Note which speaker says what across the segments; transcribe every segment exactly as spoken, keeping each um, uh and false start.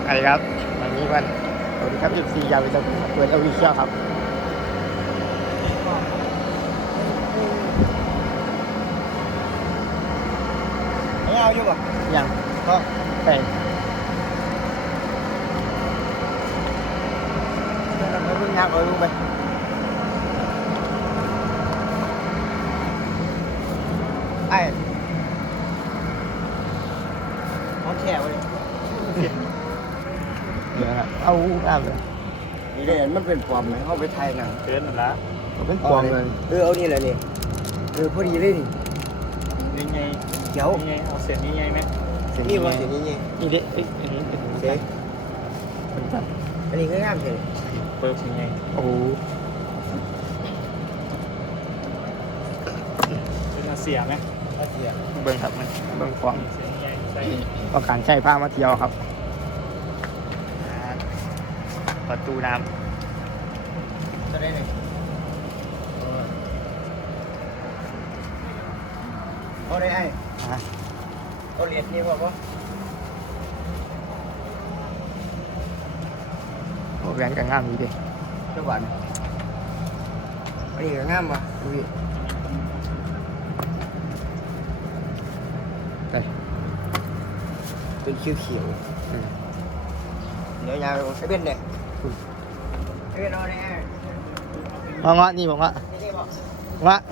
Speaker 1: ไอ้ครับวันนี้วันสวัสดีครับ เอฟ ซี ยาวิทยาเปิดอวิเชียครับ
Speaker 2: ไม่เอาอยู่ป่ะ
Speaker 1: ยัง
Speaker 2: ก็
Speaker 1: ไป
Speaker 2: ไม่เพิ่งยักเอาลูกไปไอ้เอาแฉวเลย
Speaker 1: เดี๋ยวครับเอาอ้ามเลย
Speaker 2: นี่เลยมันเป็นปลอมไหมเขาไปถ่ายหนัง
Speaker 3: เกินหมดละ
Speaker 1: ผมเป็นปลอมเลย
Speaker 2: เออเอานี่เลยนี่เออพอดีเลยนี่
Speaker 3: นี่ไง
Speaker 2: เดี๋ยว
Speaker 3: นี่ไงเอาเสร็จนี่ไงไหม
Speaker 2: นี่ว่าสินี่ไง
Speaker 1: นี่เด็กอันนี้เป็น
Speaker 2: เซ็ก
Speaker 1: เป็นจัด
Speaker 2: อันนี้ก็งามเฉย
Speaker 3: เปิดนี่ไง
Speaker 1: โอ้
Speaker 3: เป็นมาเสียไหม
Speaker 2: อาเสีย
Speaker 1: เบิ่งครับมันเบิ่งฟอง
Speaker 3: เสียนี่ไงใส่
Speaker 1: ประการใช้ผ้ามาเที่ยวครับอ่าประตูน้
Speaker 2: จะได้เลยเอาได้ไอ้
Speaker 1: ำนะ
Speaker 2: เอาเหรียญนี่ป่ะป่ะ
Speaker 1: โอ้แหวนกับงามดีเด็
Speaker 2: เจ้าบ้านอันนี้ก็งามป่ะดูดิ
Speaker 1: ได้
Speaker 2: เป็นเขียวเขียว
Speaker 1: อืม
Speaker 2: เดี๋ยวยาวไอ้เบนเนี่ยไอ้เบนเอาได้ไอ้
Speaker 1: มาเงาะนี่ผมว่า
Speaker 2: นี่นี่บอก
Speaker 1: เงาะ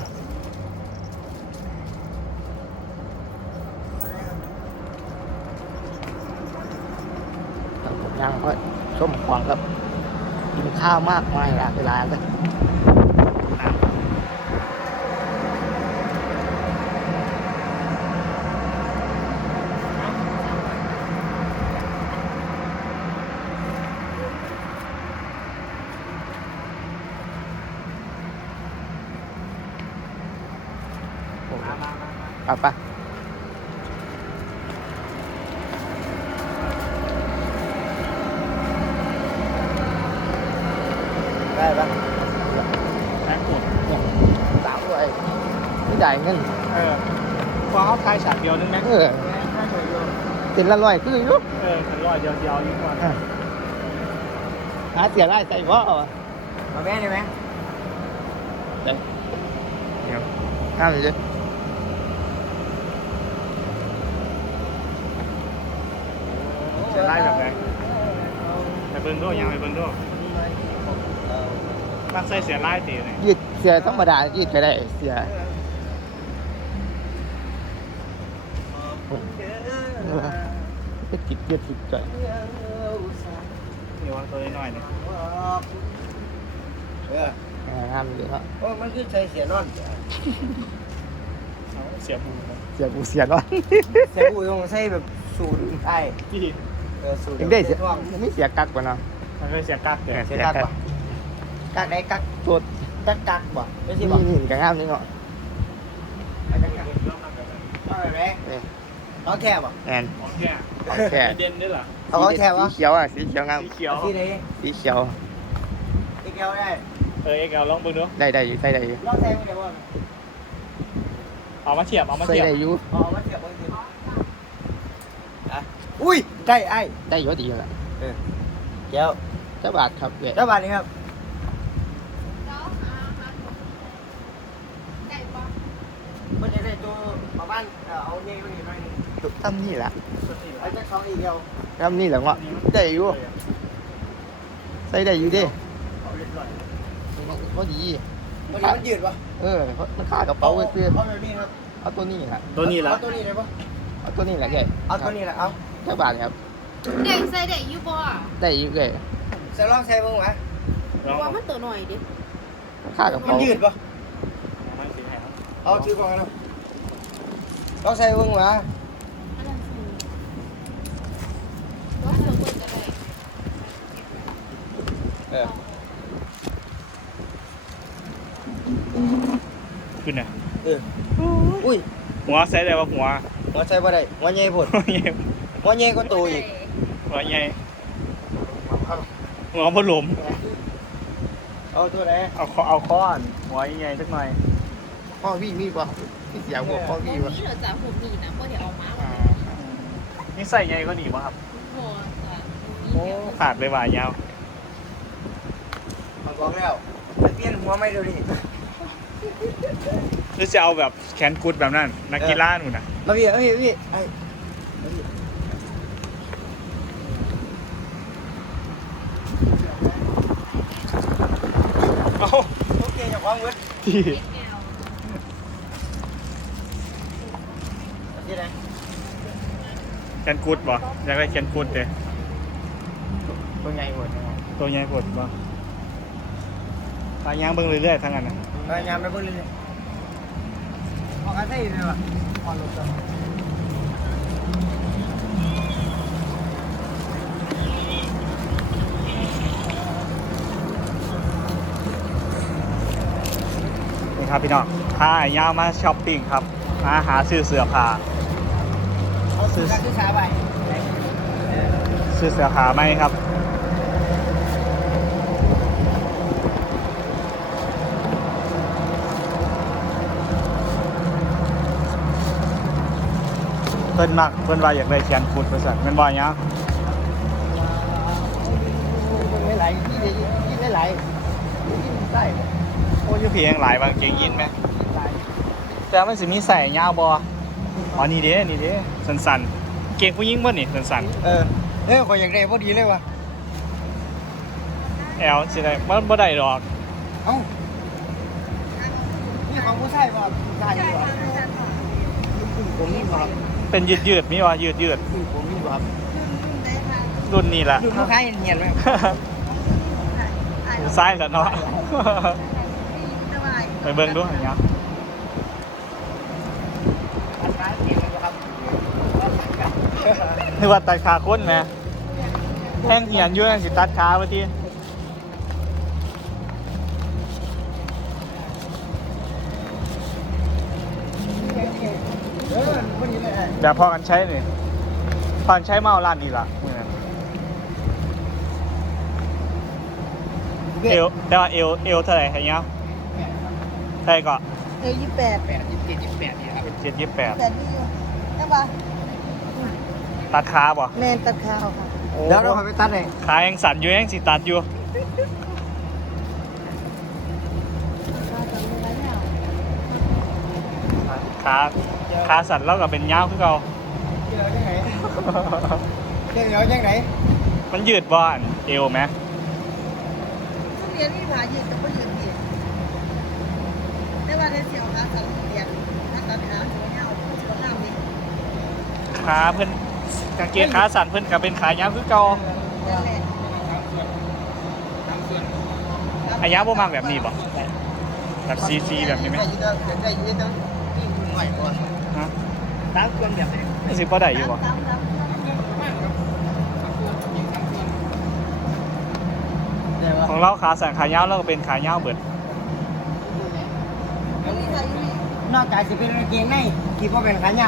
Speaker 1: ครับผมยังก็ชมควางครับกินข้าวมากมายหลากหลายเลยไปไป
Speaker 2: ได้ปะ
Speaker 3: แม็กขุด
Speaker 1: สามด้วยไม่จ่ายเงิน
Speaker 3: เออพอเขาทายฉากเดียวนึงไหม
Speaker 1: เออเต็นละร้อยคืออยุบ
Speaker 3: เออเป็นร้อยเดียวเดียวยิ่งกว่า
Speaker 1: หาเสียได้ใส่เพราะเอาอะ
Speaker 2: มาแม่ได้ไหม
Speaker 1: เดี๋ยวข้ามเลย
Speaker 3: จะไล่แบบไหนไปเบิ้งด้วยยังไปเบิ้งด้วยมักใส่เสียไล่ตีเลย
Speaker 1: ยืดเสียธรรมดายืดก็ได้เสียก็จิตยืดจิตจ่อย
Speaker 3: นี่วางตัวน้อยๆเนี่ย
Speaker 2: เออ
Speaker 1: ห้ามเลยครับ
Speaker 2: โอ้มันคือใช้เสียนอน
Speaker 3: เอาเสียบูครับ
Speaker 1: เสียกูเสียร้อน
Speaker 2: เสียบูต้องใช้แบบสูตรไอ้
Speaker 3: ที่
Speaker 2: เออสูตร
Speaker 1: ยังได้เสีย
Speaker 2: ท่วง
Speaker 1: ไม่เสียกักกว่าเนาะ
Speaker 3: มันก็เสียกักเกิด
Speaker 2: เสียกักปะกักได้กัก
Speaker 1: ตัว
Speaker 2: กักกักบ่ไม่ใช่
Speaker 1: นี่
Speaker 2: บ่
Speaker 1: นี่กับห้ามนี่เนาะ
Speaker 2: กักกักกักเอาอะไรเอาแค่บ่
Speaker 1: แอน
Speaker 3: ของแค่
Speaker 1: แค่
Speaker 3: เด่นด้วยเหรอ
Speaker 2: เอาเอาแค่วะ
Speaker 1: สีเขียวอ่ะสีเขียวงาม
Speaker 3: สีเขียว
Speaker 2: ที่ไหน
Speaker 1: สีเขียว
Speaker 2: อีกแล้วได้
Speaker 3: เออเอ็กเอาลองเบิ้งดู
Speaker 1: ได้ได้อยู่ใส่ได้อยู่
Speaker 2: ลองแทงมันเดี๋ยวว่า
Speaker 3: เอามาเทียบเอามา
Speaker 1: ใส่
Speaker 3: เทียบ
Speaker 1: ได้อยู่
Speaker 2: เอามาเทียบกันสิอ่ะอุ้ยได้ไอ้
Speaker 1: ได้อยู่ดีอยู่ละ
Speaker 2: เจ้า
Speaker 1: เจ้าบาทครับเว้ย
Speaker 2: เจ้าบ้านนี้ครับมันจะได้ตัวมาบ้านเอาเงี้ยมันนี่หน่อยนึง
Speaker 1: ทำนี่แหละ
Speaker 2: เอาจะสองอีกเดียว
Speaker 1: ทำนี่แหละเงาะได้อยู่ใส่ได้อยู่ดิ
Speaker 2: เอาเรียบร้อย
Speaker 1: ก็ดี
Speaker 2: วันนี้มันยืดปะ
Speaker 1: เออมันค่ากระเป๋าไว้ซื้อ
Speaker 2: เอาแบบนี้ครับ
Speaker 1: เอาตัวนี้แหละ
Speaker 3: ตัวนี้ละ
Speaker 2: เอาตัวนี้เลยปะ
Speaker 1: เอาตัวนี้แหละใหญ่
Speaker 2: เอาตัวนี้แหละเอา
Speaker 1: เจ้าบาทครับ
Speaker 4: เด็กใส่เด็กอยู่บ่อะ
Speaker 1: ได้อยู่เลย
Speaker 2: ใส่ลองใส่เบิ่งวะ
Speaker 3: ลอง
Speaker 4: ว่ามันตัวหน่อยดิ
Speaker 1: ค่ากระ
Speaker 2: มัน
Speaker 1: เป๋า
Speaker 2: ยืดปะ
Speaker 3: ไม่สีแหง
Speaker 2: เอาถือก่อนนะลองใส่เบิ่งวะ
Speaker 4: อันนั้นสิว่าเธอควรจะได้
Speaker 2: เออ
Speaker 3: ขึ้นน่ะ
Speaker 2: เอออุ้ย
Speaker 3: หัวใส่ได้ป่ะหัว
Speaker 2: หัวใส่บ่ได้หัวใหญ่ผด
Speaker 3: หัวใหญ่
Speaker 2: หัวใหญ่ก็โตอีก
Speaker 3: หัวใหญ่หัวพัดลม
Speaker 2: เอาตัวไหน
Speaker 3: เอาคอเอาค้อนหัวใหญ่สักหน่อย
Speaker 1: พ่อวี่มีป่ะที่เสียหัวพ่อวี่
Speaker 4: พว
Speaker 1: ป่ะ
Speaker 4: กนี้เหรอจ้ะพวกนี้นะพวกเดี๋ยวเอามา
Speaker 3: นี่ใส่ใหญ่ก็หนีป่ะครับ
Speaker 4: หัวจ้ะมี
Speaker 3: ขาดเลยว่ายาว
Speaker 2: มันบอกแล้วเปลี่ยนหัวไม่ดูดิ
Speaker 3: หรือจะเอาแบบแขนกุดแบบนั้นนักกีฬาหนูนะ
Speaker 2: มาพี่เอ้ยพี่ไอ้
Speaker 3: เอา
Speaker 2: โอเคอย่าความมืด
Speaker 3: ที่
Speaker 2: ที่ไหน
Speaker 3: แขนกุดบ่อยากได้แขนกุดเด้
Speaker 2: ตัวใหญ่หมด
Speaker 3: ตัวใหญ่กดบ่ไปย่างเบิ่งเรื่อยๆทั้งนั้นนะ
Speaker 2: พยายามไปเบิ่งเลยออกกันได้เลยวะออกรถกัน
Speaker 3: นี่ครับพี่น้องพาไอ้ย่างมาช้อปปิ้งครับมาหาซื้อเสื้อผ้า
Speaker 2: เขาซื้อกันซื้อสาไป
Speaker 3: ซื้อเสื้อผ้าไหมครับเพิ่นมักเพิ่นว่าอยากได้แขนกุดบริษัทแม่นบ่ย่าง
Speaker 2: ไม่ไหลที่ที่ไม่ไหลที่มันใต้
Speaker 3: โอ้ยเพียงหลายบางเกงยินไหม
Speaker 2: ไหล
Speaker 3: แต่มันสิมีใส่ยาวบ่อ๋อนี่เด้นี่เด้สันๆเกงผู้หญิงบ่นี่สัน
Speaker 2: เออเออขออยากได้พอดีเลยวะ
Speaker 3: ๆแอลสิได้มันบ่ได้ดอก
Speaker 2: เอ้านี่ของผู้ชายป่ะผู้ชายดีกว่าผมนี่ครับ
Speaker 3: เป็นยืดยืดๆมีว่ายืดยืด
Speaker 2: ผมนี่ครับ
Speaker 3: ๆรุ่นนี้ล่ะ
Speaker 2: ดูผู้ชายเนียนไหม
Speaker 3: ซ้ายแล้วเนาะ ไปเบิ่งดูอันเนี้ย
Speaker 2: อันนั้นเนียนครับ
Speaker 3: นึกว่าตัดขาคนแหมแห้งเหียนอยู่จังสิตัดขาว่าติ
Speaker 2: เออพอดีเลย
Speaker 3: แบบพอกันใช้นี่พอกันใช้เมาร้านนี้ล่ะมื้อนั้นเอวแต่ว่าเอวเอวเท่าไหร่ให้ยาวเท่าไหร่ก็
Speaker 4: เออยี่แปด
Speaker 2: แปดยี่สิบเจ็ดยี่สิบแปดนี่ครับ
Speaker 3: เจ็ดยี่สิบแปด
Speaker 4: แปดนี่อยู่ใช่ปะ
Speaker 3: ตัดขาบ่
Speaker 4: แมนตัดข้าวค่ะ
Speaker 3: โอ้
Speaker 2: แล้วเราไปตัดเลย
Speaker 3: ขายังสั่นอยู่ยังสิตัดอยู่
Speaker 4: ข้าวทำอะไรเนี่ย
Speaker 3: ขาขาสั่นแล้วก็เป็นยาวคือเก่า
Speaker 2: เดี๋ยวยังไงเดี๋ยวยังไง
Speaker 3: มันยืดบ่อันเอวไหม
Speaker 4: ทุเรียนนี่ผ่ายืดแต่ก็ยืดดีแต่ว่าในเสี่ยวขาสั่นเรียนถ้าตัดขาหัวเงาผู้ชมน้ำนี่
Speaker 3: ขาเพิ่นกางเกงขาสั่นเพิ่นก็เป็นขายาวคือเก่า
Speaker 4: นั่นแหละ
Speaker 3: อายะบ่มักแบบนี้บ่แบบซีซีแบบนี้ไหม
Speaker 2: ได้ยืดได้ยืดต้องที่คุณหน่อยก่อน
Speaker 3: ฮะ
Speaker 2: ตั้งเครื่องแบบไหน
Speaker 3: นี่สิบ่ได้อยู่บ่
Speaker 4: สามสาม
Speaker 2: ได้ปะ
Speaker 3: ของเราขาสั่นขายาวแล้วก็เป็นขายาวเบิด
Speaker 4: อันนี้ใส่อยู่นี่
Speaker 2: นอกจากจะเป็นกางเกงในกี่พ่อเป็นขาเหย้า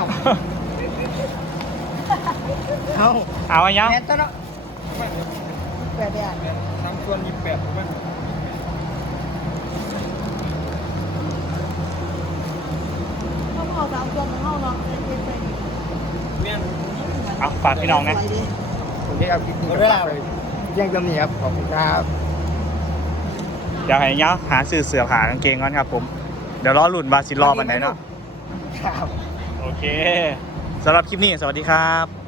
Speaker 2: เอา
Speaker 3: เอาอายะ
Speaker 2: แปดตัวเนาะ
Speaker 4: แปดเดือน
Speaker 2: สามส่วนยี่สิบแปดถูกไหม
Speaker 4: ข้าวเผาสามตัวของข้าวเนาะเป็นเป็นเป็น
Speaker 2: เมียน
Speaker 3: เอาฝากพี่น้องนะ
Speaker 2: ผมที่เอาคิดถึงกับเลยยังจำนี่ครับขอบคุณครับ
Speaker 3: เดี๋ยวให้อายะหาซื้อเสื้อผ้ากางเกงก่อนครับผมเดี๋ยวรอลุ้นว่าสิรอบันไหนเนาะ
Speaker 2: ครับ
Speaker 3: โอเคสำหรับคลิปนี้สวัสดีครับ